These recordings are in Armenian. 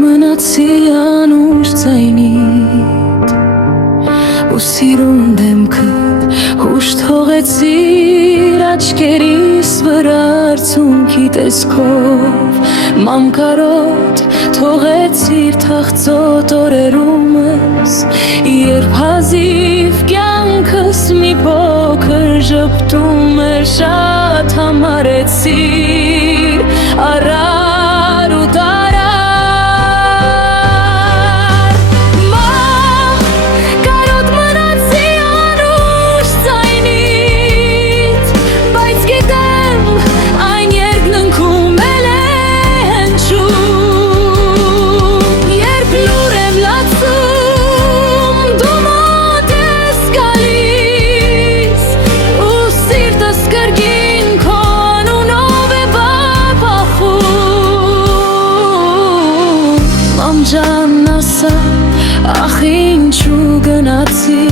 մնացի անուր ձայնիդ ու սիրուն դեմքդ հուշ թողեցիր աչքերիս վրա արցունքի տեսքով մամկարոտ թողեցիր թախծոտ օրերումս երբ հազիվ կյանքս մի փոքր ժպտում էր շատ համարեցիր արար ու տարար մամկարոտ մնացի անուշ ձայնիդ բայց գիտեմ այն երկնքում էլ է հնչում երբ լուր եմ լացում դու մոտ ես գալիս ու սիրտս կրկին քո անունով է բաբախում մամ ջան ասա ախ ինչու գնացի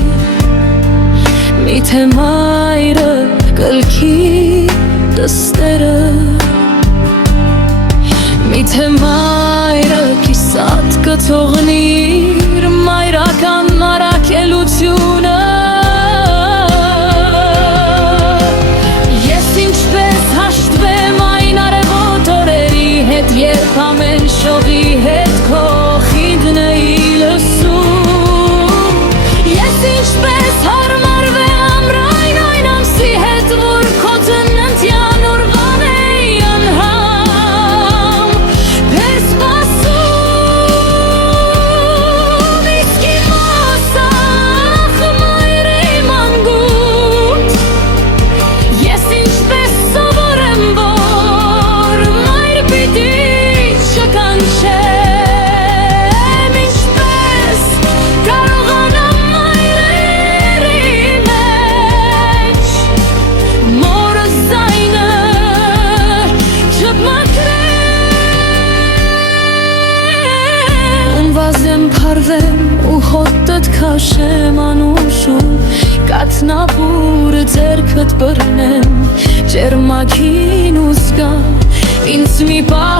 միթե մայրը կլքի դստերը միթե մայրը կիսատ կթողնիր մայրական առաքելությունը ես ինչպես հաշտվեմ այն արևոտ օրերի հետ երբ ամեն շողի հետ քո խիդնեի լսում ես ինչպես հարմարվեմ ամռայն այն ամսի հետ որ քո ծննդյան օրվան էի անհամ պես սպասում իսկ իմ ասախ մայր իմ անգութ ես ինչպես սովորեմ որ մայր պիտի չկանչեմ ինչպես կարողանամ մայրերի մեջ մորս ձայնը չմաքրեմ վազեմ փարվեմ ու հոտդ քաշեմ անուշում կաթնապուրը ձեռքդ բռնեմ ջերմագին ու զգամ ինձ մի պահ